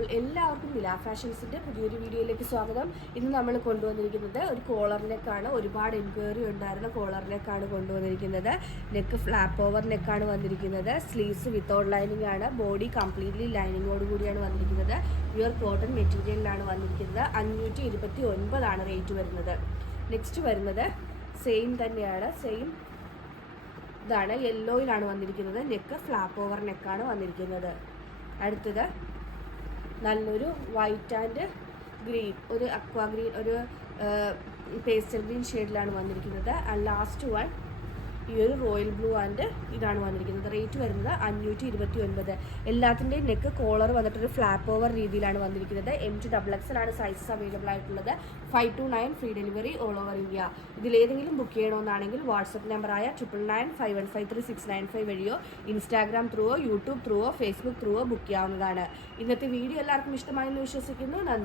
അപ്പോൾ എല്ലാവർക്കും നില ഫാഷൻസിൻ്റെ പുതിയൊരു വീഡിയോയിലേക്ക് സ്വാഗതം. ഇന്ന് നമ്മൾ കൊണ്ടുവന്നിരിക്കുന്നത് ഒരു കോളർ നെക്കാണ്. ഒരുപാട് എൻക്വയറി ഉണ്ടായിരുന്ന കോളർ നെക്കാണ് കൊണ്ടുവന്നിരിക്കുന്നത്. നെക്ക് ഫ്ലാപ്പ് ഓവർ നെക്കാണ് വന്നിരിക്കുന്നത്. സ്ലീവ്സ് വിത്തൗട്ട് ലൈനിങ് ആണ്. ബോഡി കംപ്ലീറ്റ്ലി ലൈനിങ്ങോട് കൂടിയാണ് വന്നിരിക്കുന്നത്. പ്യുവർ കോട്ടൺ മെറ്റീരിയലിലാണ് വന്നിരിക്കുന്നത്. 529 റേറ്റ് വരുന്നത്. നെക്സ്റ്റ് വരുന്നത് സെയിം തന്നെയാണ്. സെയിം ഇതാണ്, യെല്ലോയിലാണ് വന്നിരിക്കുന്നത്. നെക്ക് ഫ്ലാപ്പ് ഓവർ നെക്കാണ് വന്നിരിക്കുന്നത്. അടുത്തത് നല്ലൊരു വൈറ്റ് ആൻഡ് ഗ്രീൻ, ഒരു അക്വാ ഗ്രീൻ, ഒരു പേസ്റ്റൽ ഗ്രീൻ ഷെയ്ഡിലാണ് വന്നിരിക്കുന്നത്. ആൻഡ് ലാസ്റ്റ് വൺ ഈ ഒരു റോയൽ ബ്ലൂ ആൻഡ് ഇതാണ് വന്നിരിക്കുന്നത്. റേറ്റ് വരുന്നത് 529. എല്ലാത്തിൻ്റെയും നെക്ക് കോളർ വന്നിട്ടൊരു ഫ്ലാപ്പ് ഓവർ രീതിയിലാണ് വന്നിരിക്കുന്നത്. MT-XXL ആണ് സൈസസ് അവൈലബിൾ ആയിട്ടുള്ളത്. 5 to 9 free delivery all over India. ഇതിലേതെങ്കിലും ബുക്ക് ചെയ്യണമെന്നാണെങ്കിൽ വാട്സപ്പ് നമ്പറായ 9995153695 വഴിയോ ഇൻസ്റ്റാഗ്രാം ത്രൂവോ യൂട്യൂബ് ത്രൂവോ ഫേസ്ബുക്ക് ത്രൂവോ ബുക്ക് ചെയ്യാവുന്നതാണ്. ഇന്നത്തെ വീഡിയോ എല്ലാവർക്കും ഇഷ്ടമായെന്ന് വിശ്വസിക്കുന്നു. നന്ദി.